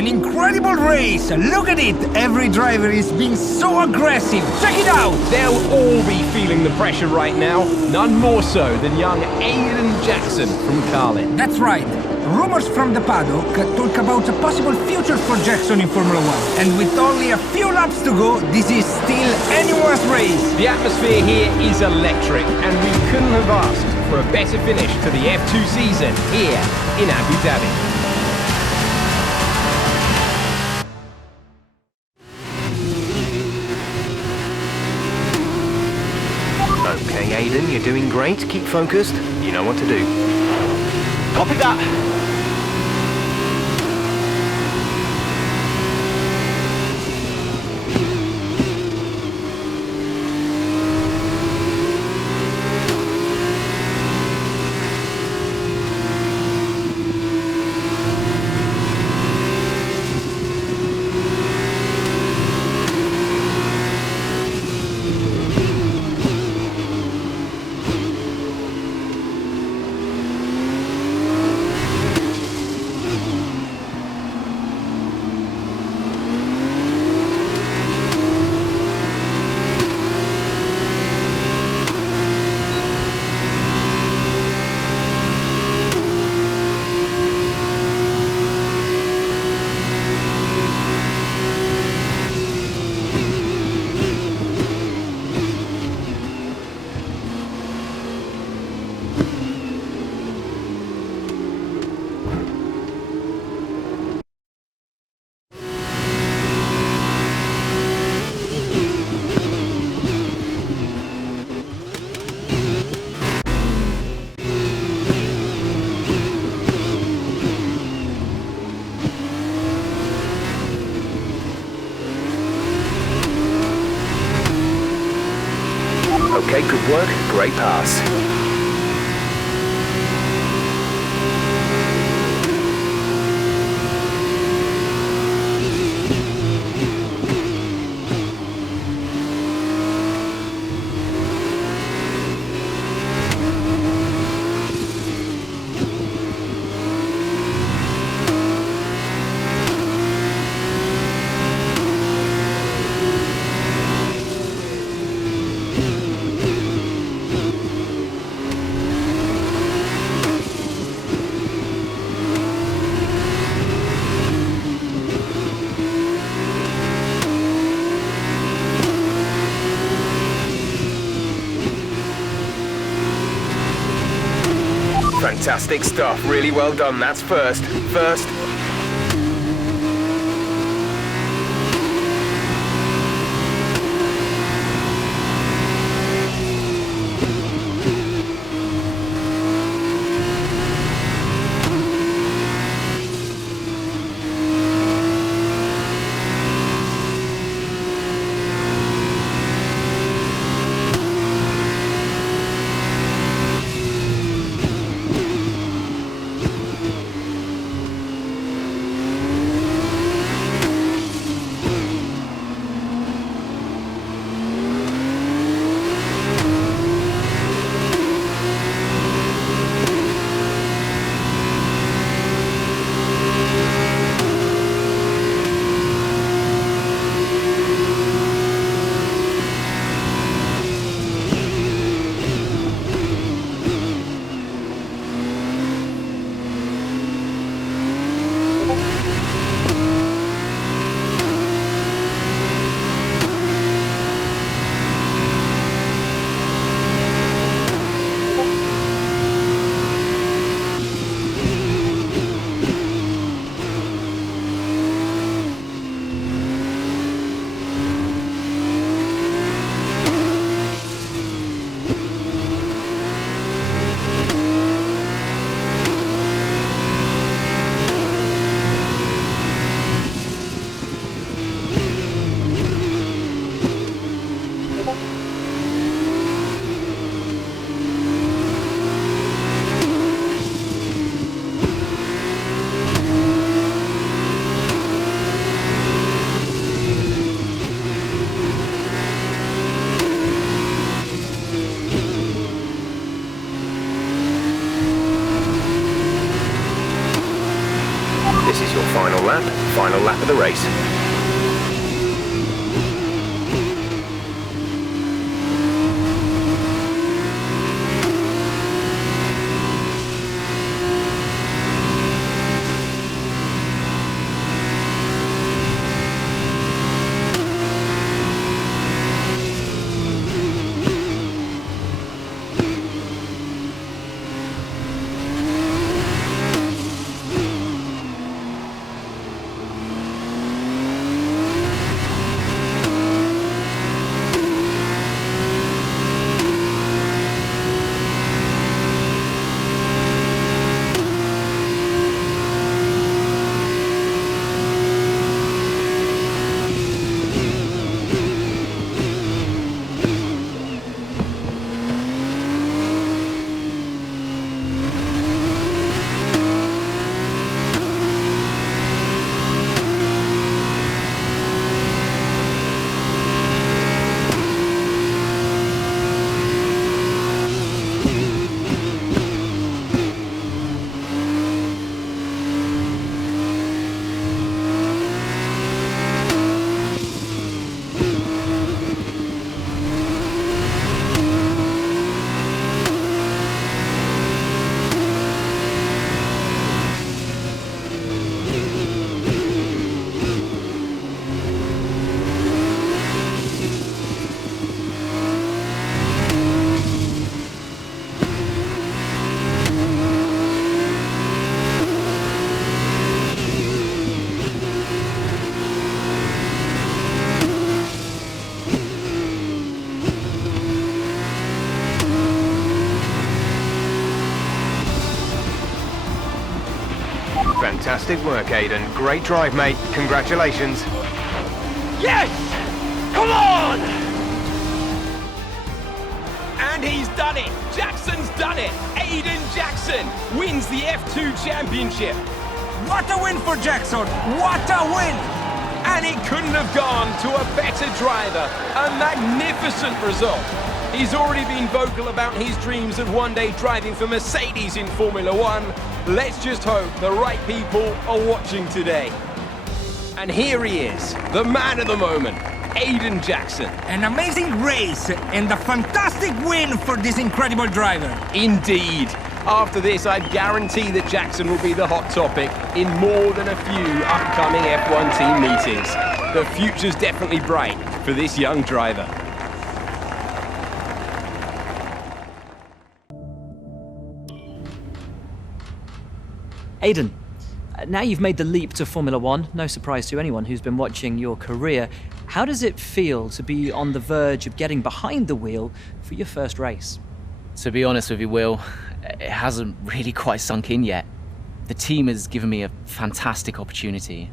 An incredible race! Look at it! Every driver is being so aggressive! Check it out! They'll all be feeling the pressure right now. None more so than young Aiden Jackson from Carlin. That's right. Rumors from the paddock talk about a possible future for Jackson in Formula 1. And with only a few laps to go, this is still anyone's race. The atmosphere here is electric, and we couldn't have asked for a better finish to the F2 season here in Abu Dhabi. Okay, Aiden, you're doing great. Keep focused. You know what to do. Copy that. Okay, good work. Great pass. Fantastic stuff. Really well done. That's first. First. This is your final lap of the race. Fantastic work, Aiden. Great drive, mate. Congratulations. Yes! Come on! And he's done it! Jackson's done it! Aiden Jackson wins the F2 Championship! What a win for Jackson! What a win! And it couldn't have gone to a better driver. A magnificent result. He's already been vocal about his dreams of one day driving for Mercedes in Formula One. Let's just hope the right people are watching today. And here he is, the man of the moment, Aiden Jackson. An amazing race and a fantastic win for this incredible driver. Indeed. After this, I guarantee that Jackson will be the hot topic in more than a few upcoming F1 team meetings. The future's definitely bright for this young driver. Aiden, now you've made the leap to Formula One, no surprise to anyone who's been watching your career. How does it feel to be on the verge of getting behind the wheel for your first race? To be honest with you, Will, it hasn't really quite sunk in yet. The team has given me a fantastic opportunity.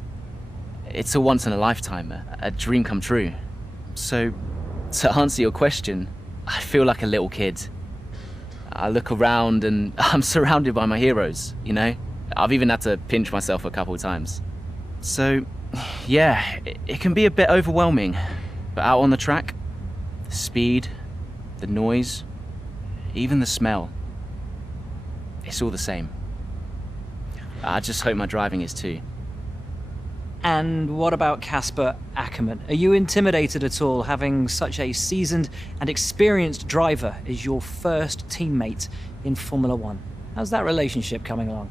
It's a once in a lifetime, a dream come true. So, to answer your question, I feel like a little kid. I look around and I'm surrounded by my heroes, you know? I've even had to pinch myself a couple of times. So, yeah, it can be a bit overwhelming. But out on the track, the speed, the noise, even the smell, it's all the same. I just hope my driving is too. And what about Casper Ackerman? Are you intimidated at all having such a seasoned and experienced driver as your first teammate in Formula One? How's that relationship coming along?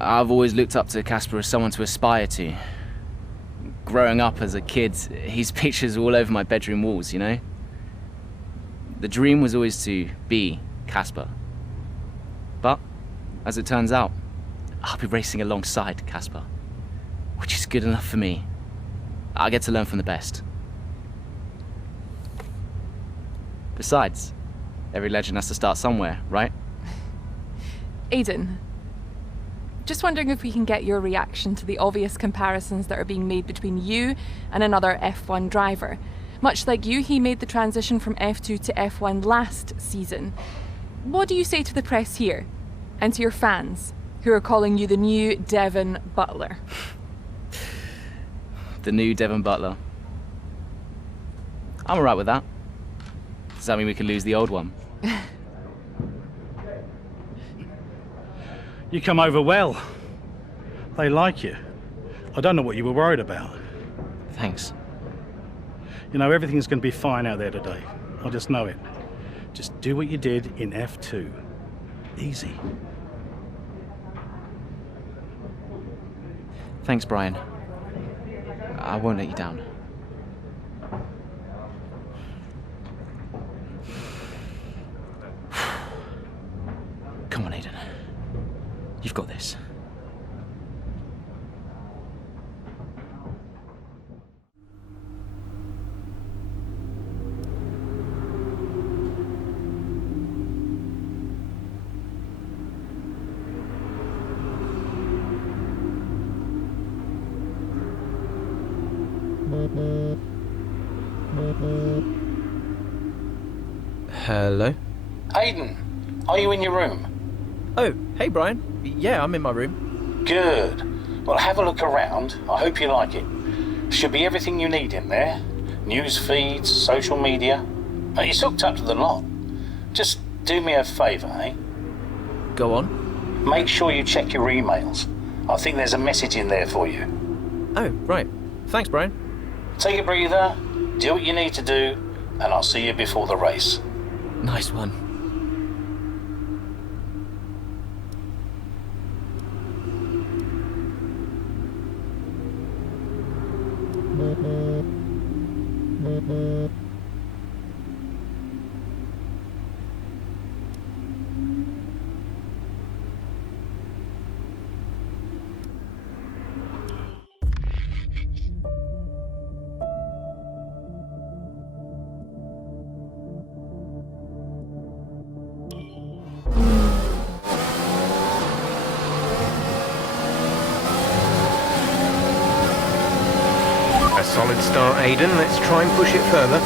I've always looked up to Casper as someone to aspire to. Growing up as a kid, his pictures were all over my bedroom walls, you know? The dream was always to be Casper. But, as it turns out, I'll be racing alongside Casper, which is good enough for me. I get to learn from the best. Besides, every legend has to start somewhere, right? Aiden, just wondering if we can get your reaction to the obvious comparisons that are being made between you and another F1 driver. Much like you, he made the transition from F2 to F1 last season. What do you say to the press here, and to your fans, who are calling you the new Devon Butler? The new Devon Butler. I'm alright with that. Does that mean we can lose the old one? You come over well. They like you. I don't know what you were worried about. Thanks. You know, everything's going to be fine out there today. I just know it. Just do what you did in F2. Easy. Thanks, Brian. I won't let you down. Come on, Aiden. You've got this. Hello? Aiden, are you in your room? Oh, hey Brian. Yeah, I'm in my room. Good. Well, have a look around. I hope you like it. Should be everything you need in there. News feeds, social media. It's hooked up to the lot. Just do me a favour, eh? Go on. Make sure you check your emails. I think there's a message in there for you. Oh, right. Thanks, Brian. Take a breather, do what you need to do, and I'll see you before the race. Nice one. A solid start, Aiden. Let's try and push it further.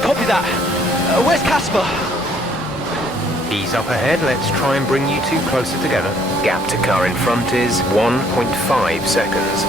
Copy that. Where's Casper? Ease up ahead. Let's try and bring you two closer together. Gap to car in front is 1.5 seconds.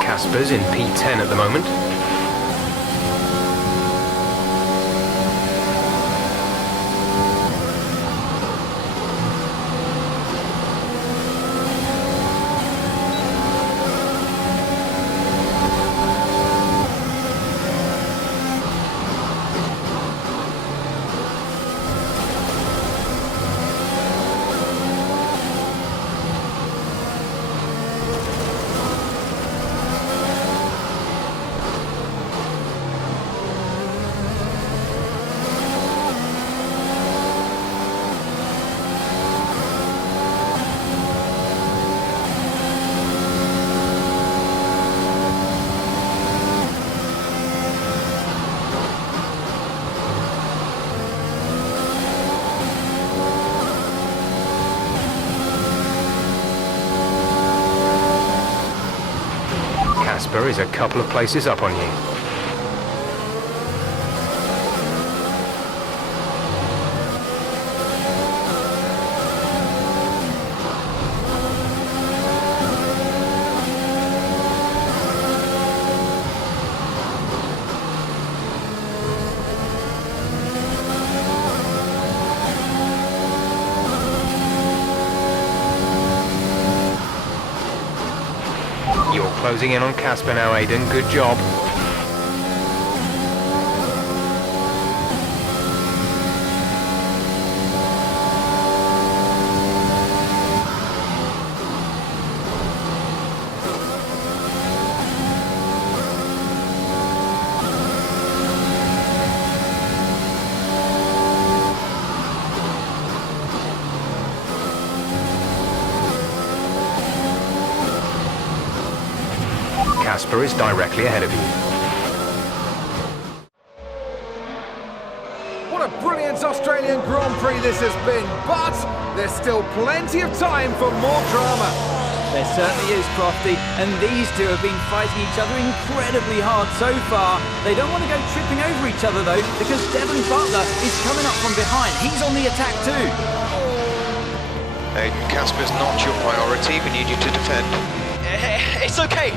Casper's in P10 at the moment. Casper is a couple of places up on you. You're closing in on Casper now, Aiden. Good job. Casper is directly ahead of you. What What a brilliant Australian Grand Prix this has been, but there's still plenty of time for more drama. There certainly is, Crofty, and these two have been fighting each other incredibly hard so far. They don't want to go tripping over each other, though, because Devon Butler is coming up from behind. He's on the attack too. Aiden, Casper's not your priority. We need you to defend. It's okay.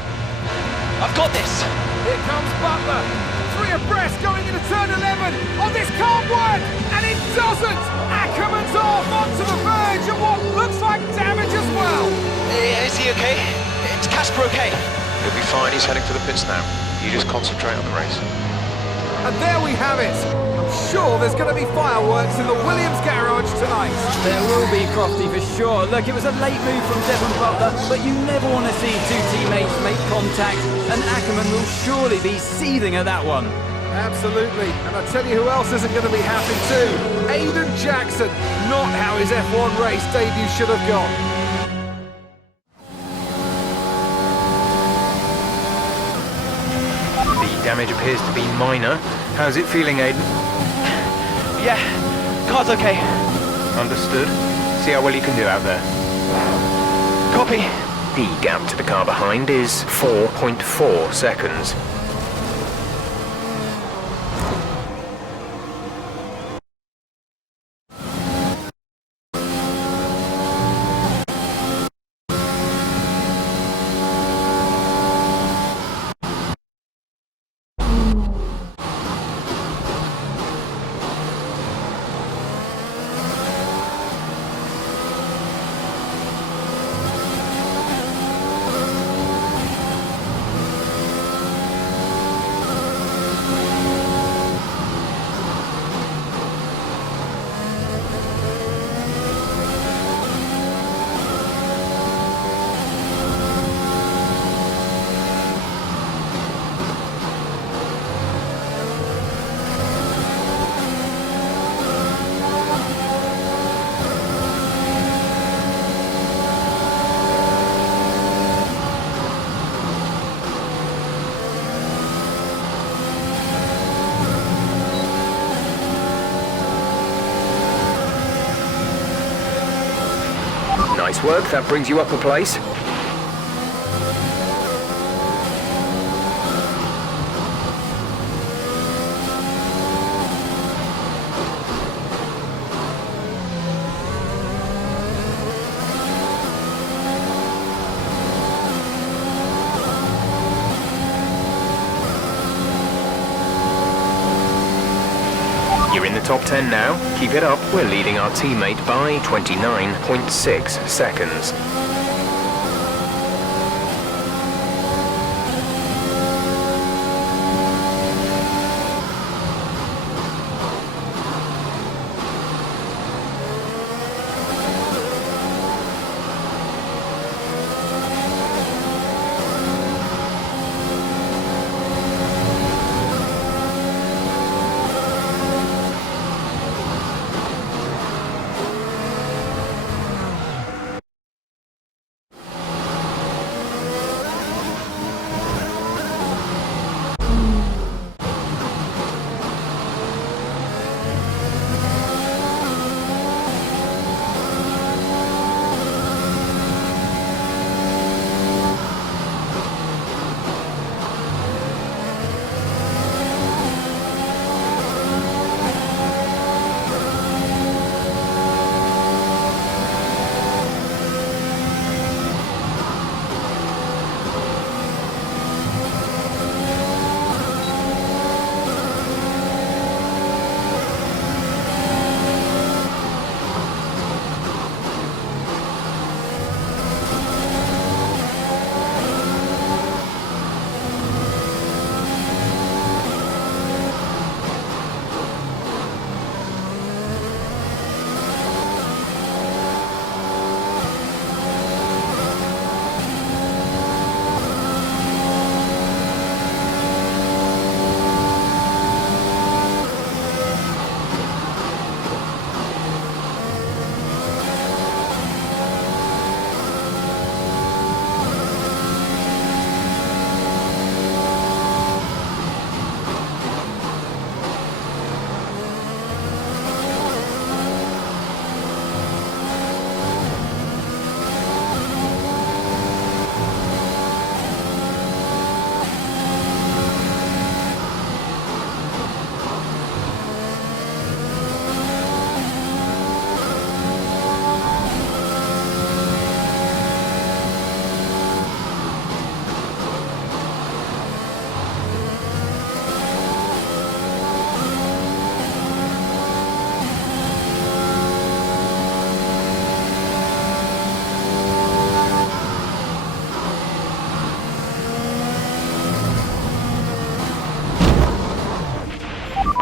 I've got this. Here comes Butler. 3 abreast going into turn 11. Oh, this can't work! And it doesn't! Ackerman's off onto the verge of what looks like damage as well. Is he okay? Is Casper okay? He'll be fine. He's heading for the pits now. You just concentrate on the race. And there we have it. I'm sure there's going to be fireworks in the Williams garage tonight. There will be, Crofty, for sure. Look, it was a late move from Devon Butler, but you never want to see two teammates make contact, and Ackerman will surely be seething at that one. Absolutely. And I tell you who else isn't going to be happy too. Aiden Jackson. Not how his F1 race debut should have gone. The damage appears to be minor. How's it feeling, Aiden? Yeah, car's okay. Understood. See how well you can do out there. Copy. The gap to the car behind is 4.4 seconds. Nice work, that brings you up a place. You're in the top 10 now. Keep it up. We're leading our teammate by 29.6 seconds.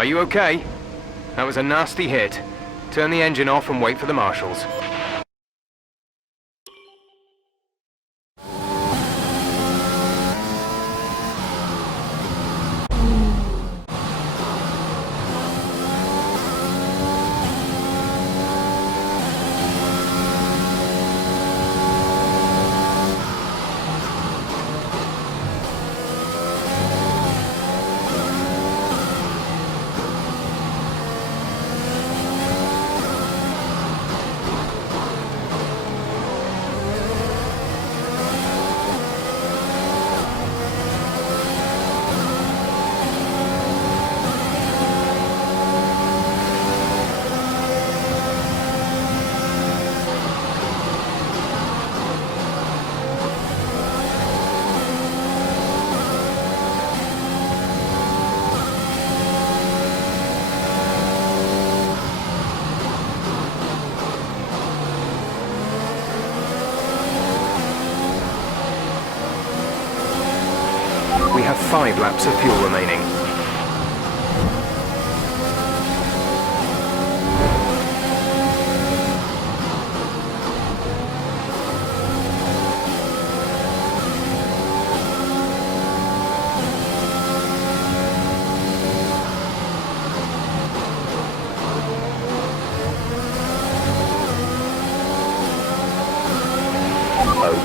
Are you okay? That was a nasty hit. Turn the engine off and wait for the marshals. We have 5 laps of fuel remaining.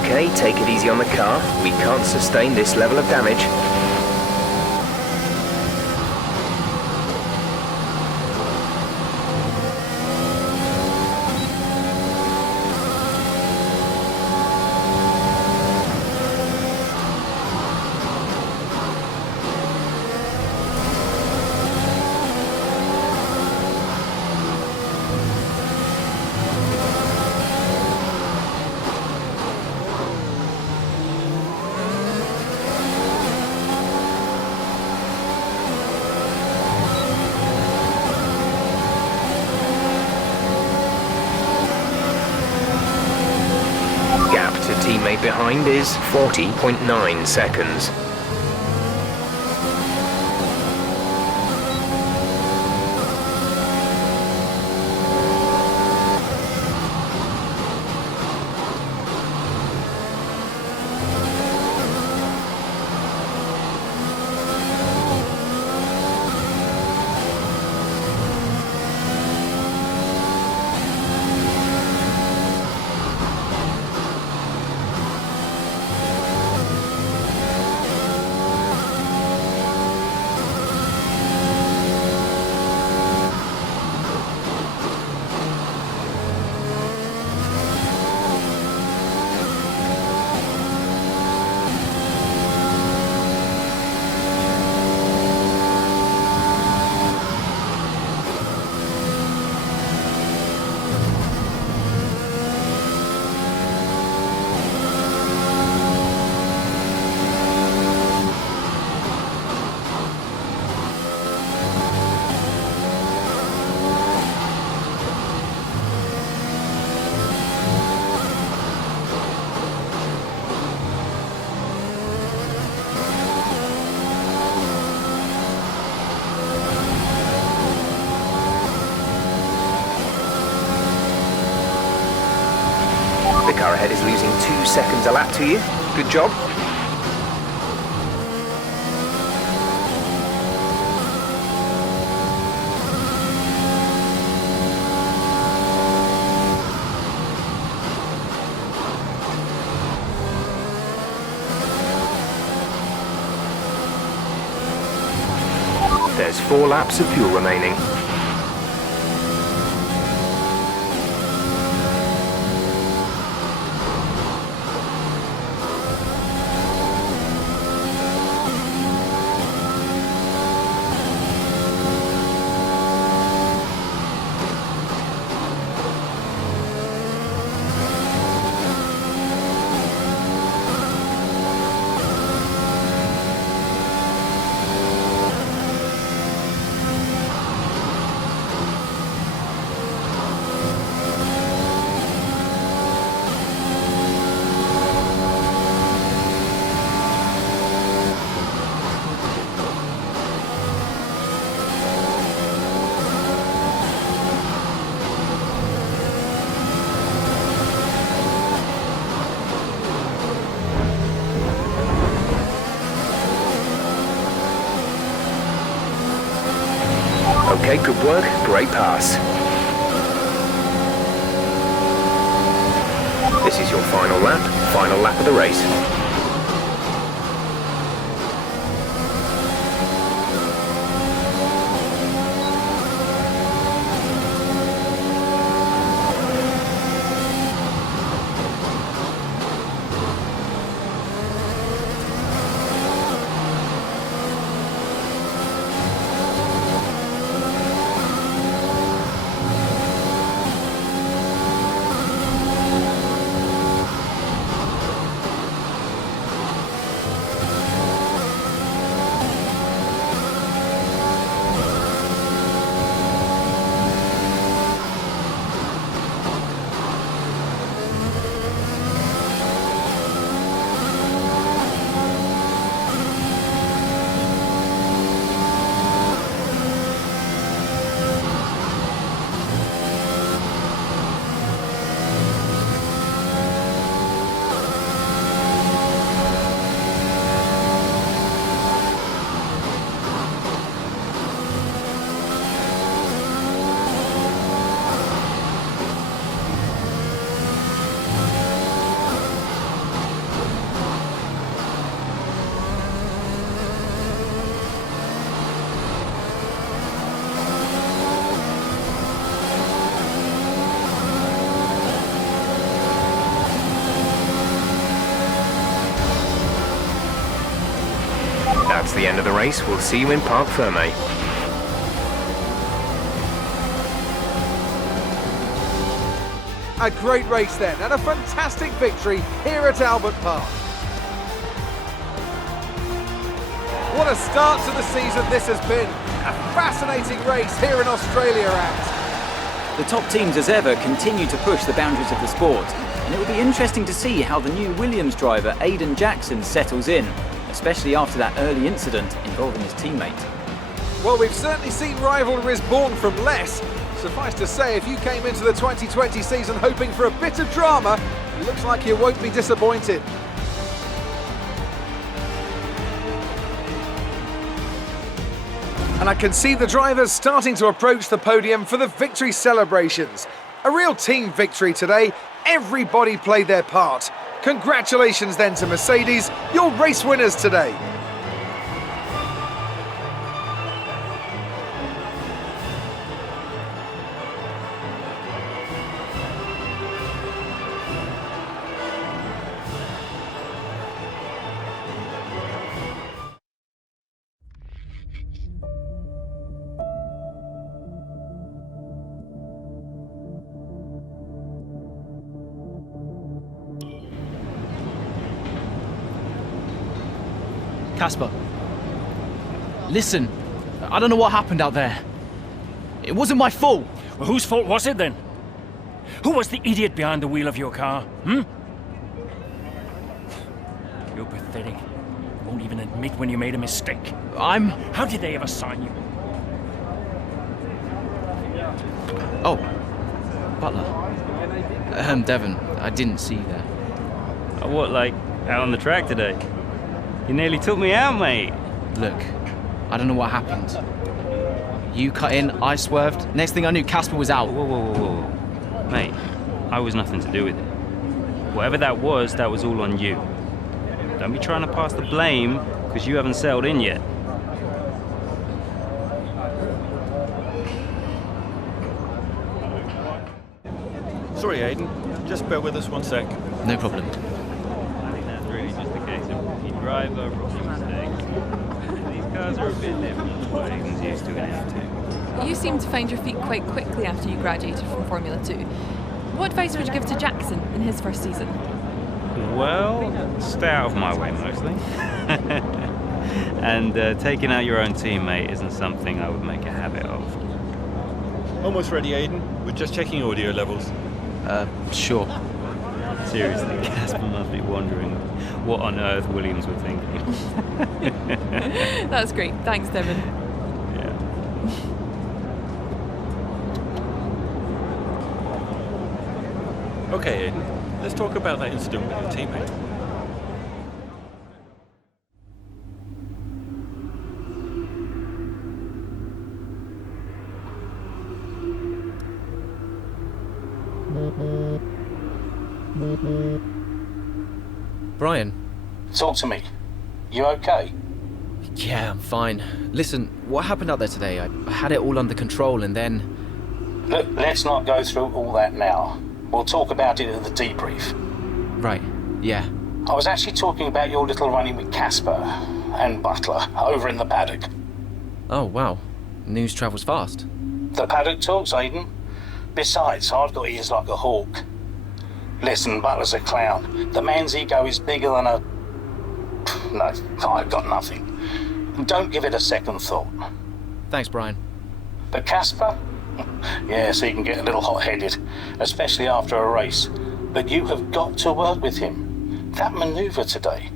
Okay, take it easy on the car. We can't sustain this level of damage. Teammate behind is 40.9 seconds. The car ahead is losing 2 seconds a lap to you. Good job. There's 4 laps of fuel remaining. Great pass. This is your final lap of the race. That's the end of the race. We'll see you in Parc Ferme. A great race then, and a fantastic victory here at Albert Park. What a start to the season this has been. A fascinating race here in Australia, Ant. The top teams as ever continue to push the boundaries of the sport, and it will be interesting to see how the new Williams driver Aiden Jackson settles in, especially after that early incident involving his teammate. Well, we've certainly seen rivalries born from less. Suffice to say, if you came into the 2020 season hoping for a bit of drama, it looks like you won't be disappointed. And I can see the drivers starting to approach the podium for the victory celebrations. A real team victory today. Everybody played their part. Congratulations then to Mercedes, your race winners today. Casper, listen, I don't know what happened out there. It wasn't my fault. Well, whose fault was it then? Who was the idiot behind the wheel of your car, You're pathetic. You won't even admit when you made a mistake. How did they ever sign you? Oh, Butler. Devon, I didn't see you there. What, like, out on the track today? You nearly took me out, mate. Look, I don't know what happened. You cut in, I swerved. Next thing I knew, Casper was out. Whoa. Mate, I was nothing to do with it. Whatever that was all on you. Don't be trying to pass the blame, because you haven't settled in yet. Sorry, Aiden. Just bear with us one sec. No problem. I think that's really just a case of rookie driver, rookie mistakes. These cars are a bit different from what Aiden's used to in F2. You seem to find your feet quite quickly after you graduated from Formula 2. What advice would you give to Jackson in his first season? Well, stay out of my way mostly. And taking out your own teammate isn't something I would make a habit of. Almost ready, Aiden. We're just checking audio levels. Sure. Seriously, Casper must be wondering what on earth Williams were thinking. That's great. Thanks, Devon. Yeah. Okay, Aiden. Let's talk about that incident with your teammate. Brian? Talk to me. You okay? Yeah, I'm fine. Listen, what happened out there today? I had it all under control and then... Look, let's not go through all that now. We'll talk about it at the debrief. Right, yeah. I was actually talking about your little run-in with Casper and Butler over in the paddock. Oh, wow. News travels fast. The paddock talks, Aiden. Besides, I've got ears like a hawk. Listen, Butler's a clown. The man's ego is bigger than a... No, I've got nothing. Don't give it a second thought. Thanks, Brian. But Casper? Yes, he can get a little hot-headed, especially after a race. But you have got to work with him. That manoeuvre today.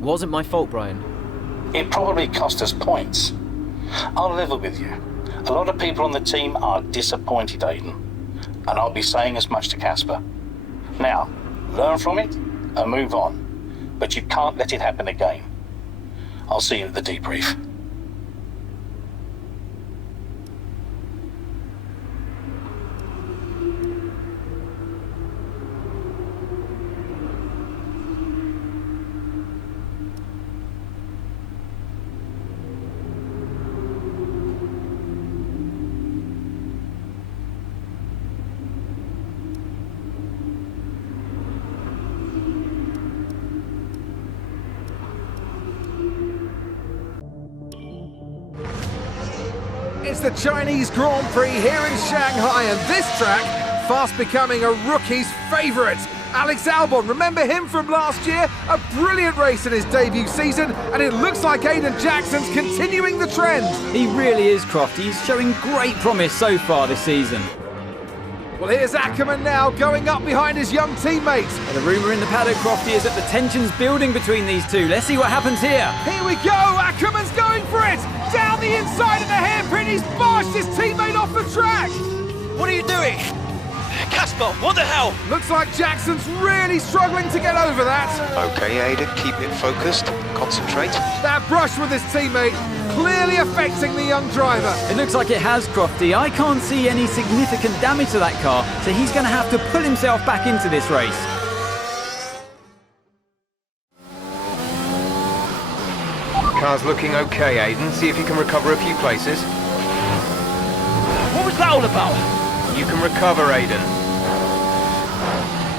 Wasn't my fault, Brian. It probably cost us points. I'll level with you. A lot of people on the team are disappointed, Aiden. And I'll be saying as much to Casper. Now, learn from it and move on. But you can't let it happen again. I'll see you at the debrief. It's the Chinese Grand Prix here in Shanghai, and this track fast becoming a rookie's favourite. Alex Albon, remember him from last year? A brilliant race in his debut season, and it looks like Aiden Jackson's continuing the trend. He really is, Croft. He's showing great promise so far this season. Well, here's Ackerman now, going up behind his young teammates. The rumour in the paddock, Crofty, is that the tension's building between these two. Let's see what happens here. Here we go, Ackerman's going for it! Down the inside of the hairpin, he's barged his teammate off the track! What are you doing? Casper, what the hell? Looks like Jackson's really struggling to get over that. Okay, Aiden, keep it focused. Concentrate. That brush with his teammate clearly affecting the young driver. It looks like it has, Crofty. I can't see any significant damage to that car, so he's going to have to pull himself back into this race. Car's looking okay, Aiden. See if you can recover a few places. What was that all about? You can recover, Aiden.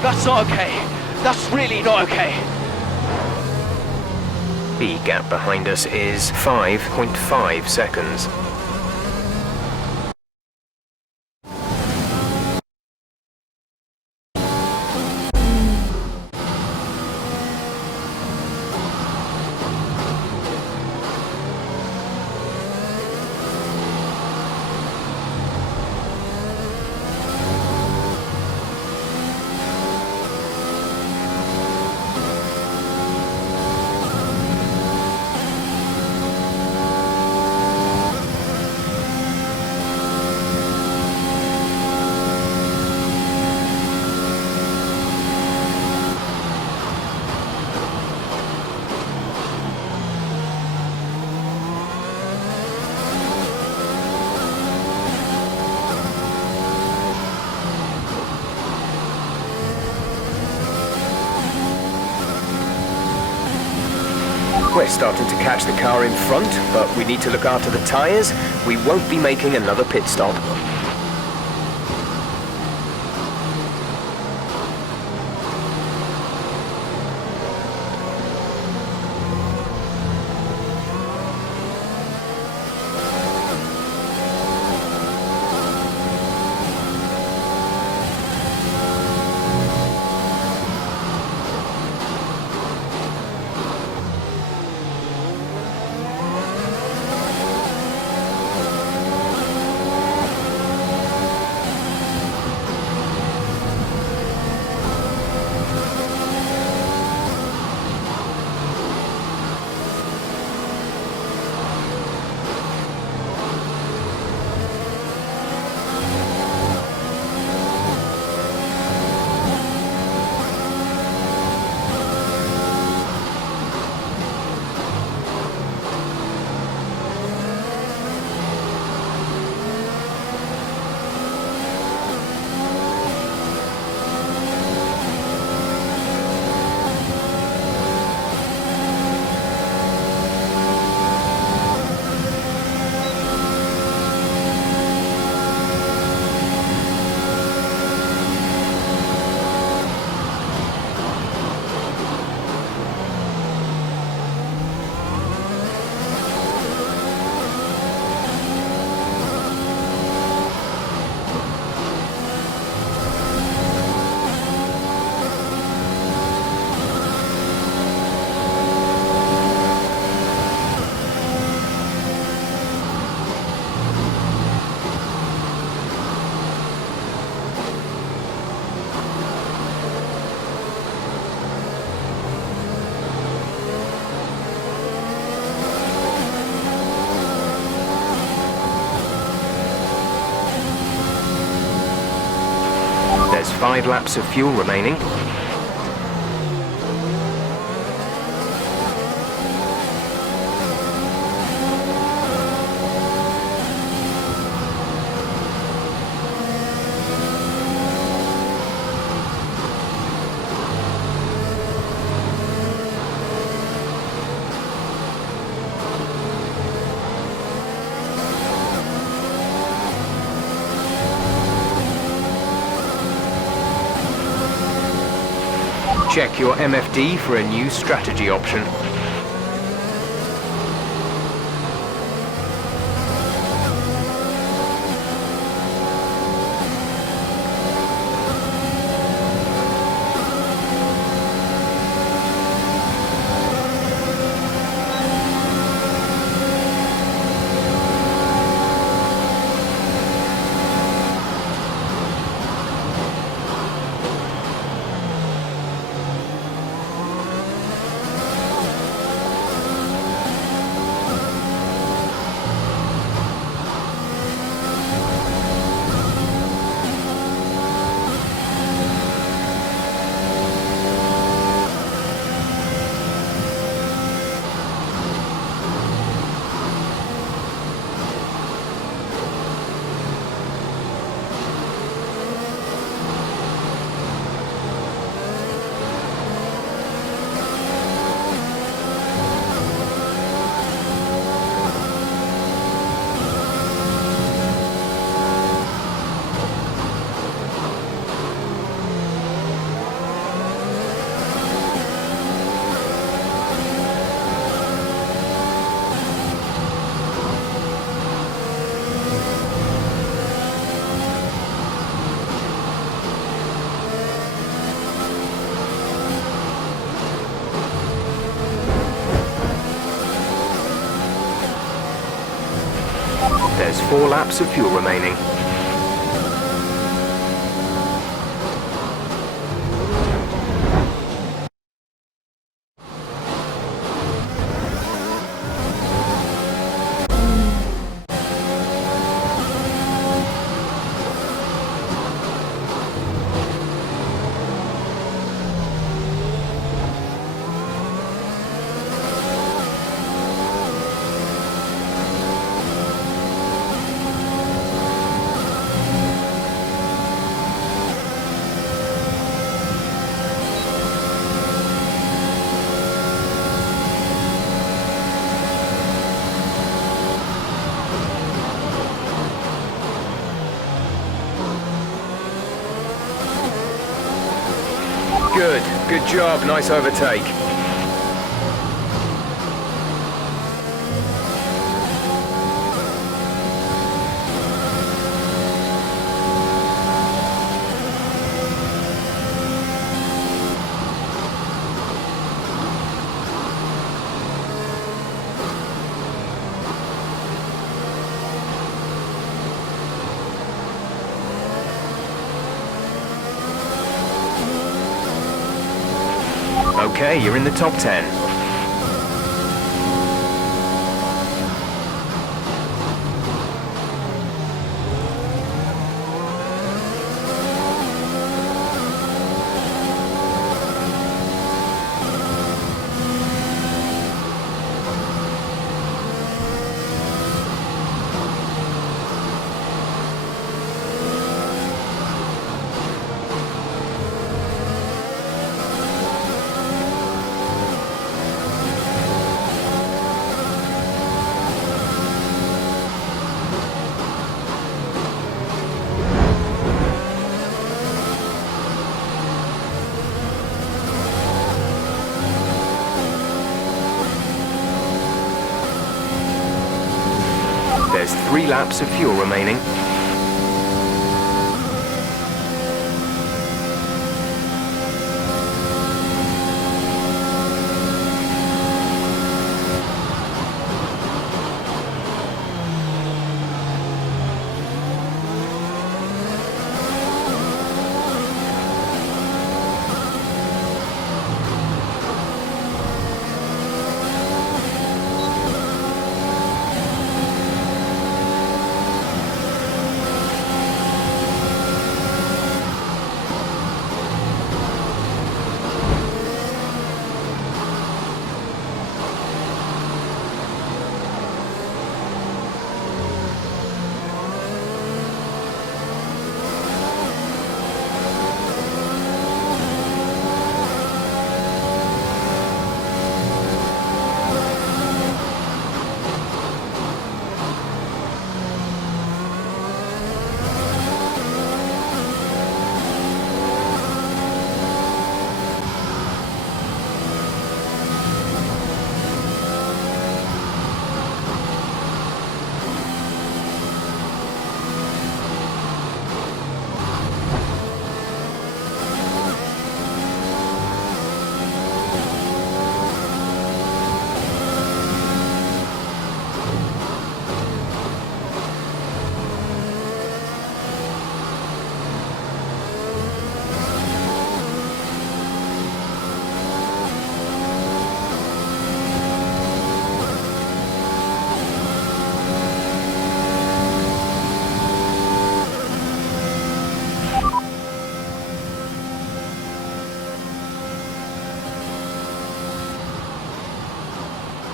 That's not okay. That's really not okay. The gap behind us is 5.5 seconds. We're starting to catch the car in front, but we need to look after the tyres. We won't be making another pit stop. There's 5 laps of fuel remaining. Check your MFD for a new strategy option. There's 4 laps of fuel remaining. Good job, nice overtake. Okay, you're in the top 10. There's 3 laps of fuel remaining.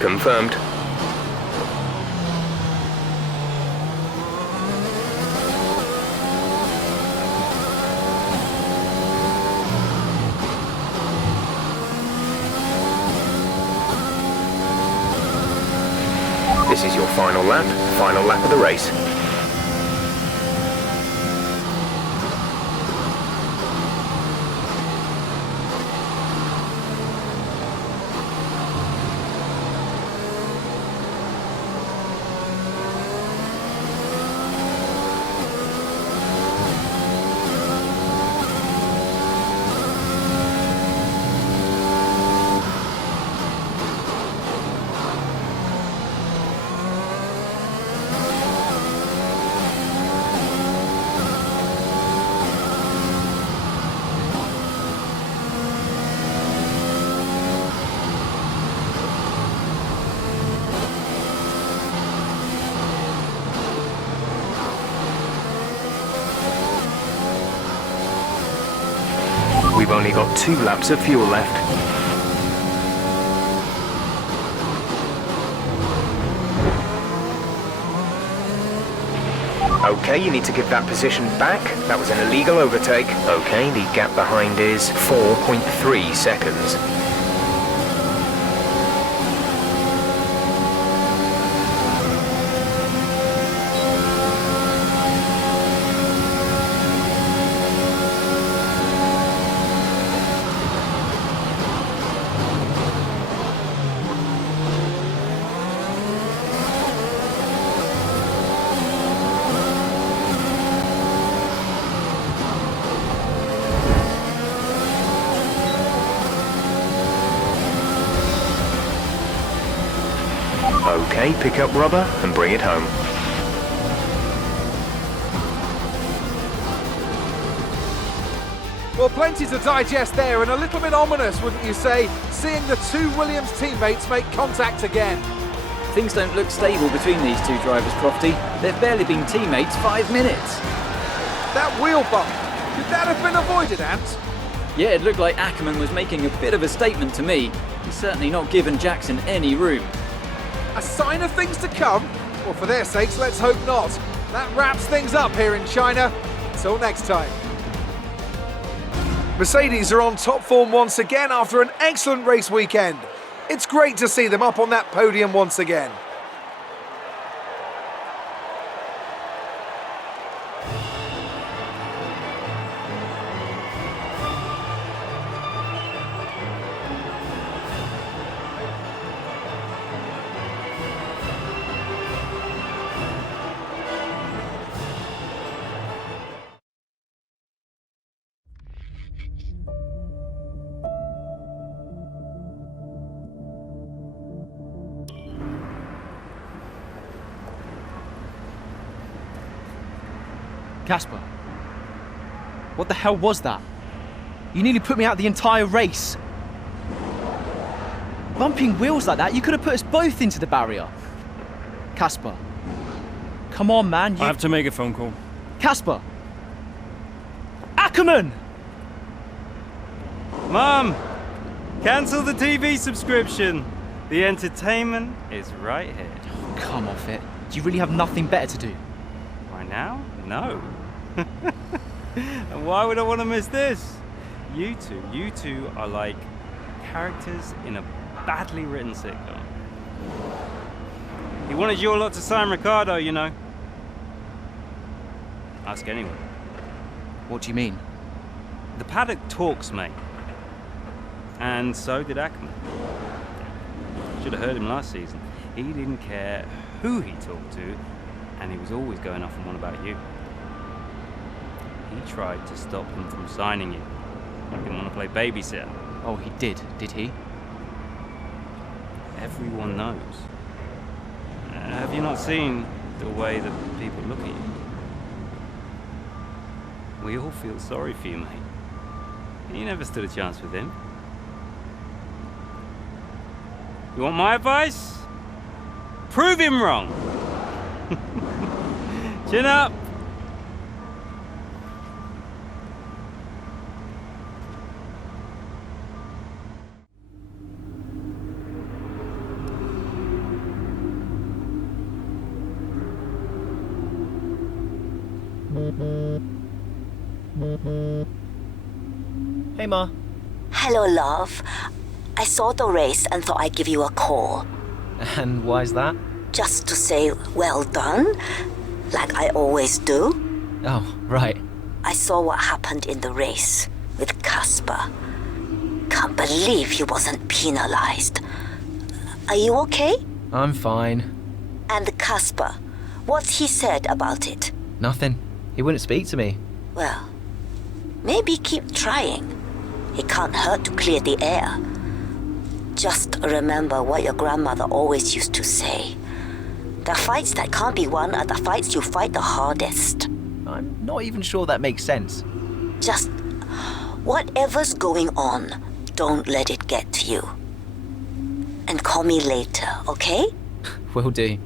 Confirmed. This is your final lap of the race. We've only got 2 laps of fuel left. Okay, you need to give that position back. That was an illegal overtake. Okay, the gap behind is 4.3 seconds. Okay, pick up rubber and bring it home. Well, plenty to digest there and a little bit ominous, wouldn't you say, seeing the 2 Williams teammates make contact again. Things don't look stable between these two drivers, Crofty. They've barely been teammates 5 minutes. That wheel bump, could that have been avoided, Ant? Yeah, it looked like Ackerman was making a bit of a statement to me. He's certainly not given Jackson any room. A sign of things to come? Well, for their sakes, let's hope not. That wraps things up here in China. Until next time. Mercedes are on top form once again after an excellent race weekend. It's great to see them up on that podium once again. Casper, what the hell was that? You nearly put me out the entire race. Bumping wheels like that, you could have put us both into the barrier. Casper, come on, man. I have to make a phone call. Casper! Ackerman! Mum! Cancel the TV subscription. The entertainment is right here. Oh, come off it. Do you really have nothing better to do? Right now? No. And why would I want to miss this? You two are like characters in a badly written sitcom. He wanted your lot to sign Ricardo, you know. Ask anyone. What do you mean? The paddock talks, mate. And so did Ackerman. Should have heard him last season. He didn't care who he talked to, and he was always going off on one about you. He tried to stop them from signing you. He didn't want to play babysitter. Oh, he did he? Everyone knows. Have you not seen the way that people look at you? We all feel sorry for you, mate. You never stood a chance with him. You want my advice? Prove him wrong. Chin up. Hey, Ma. Hello, love. I saw the race and thought I'd give you a call. And why's that? Just to say well done, like I always do. Oh, right. I saw what happened in the race with Casper. Can't believe he wasn't penalized. Are you okay? I'm fine. And Casper, what's he said about it? Nothing. He wouldn't speak to me. Well, maybe keep trying. It can't hurt to clear the air. Just remember what your grandmother always used to say. The fights that can't be won are the fights you fight the hardest. I'm not even sure that makes sense. Just whatever's going on, don't let it get to you. And call me later, okay? Will do.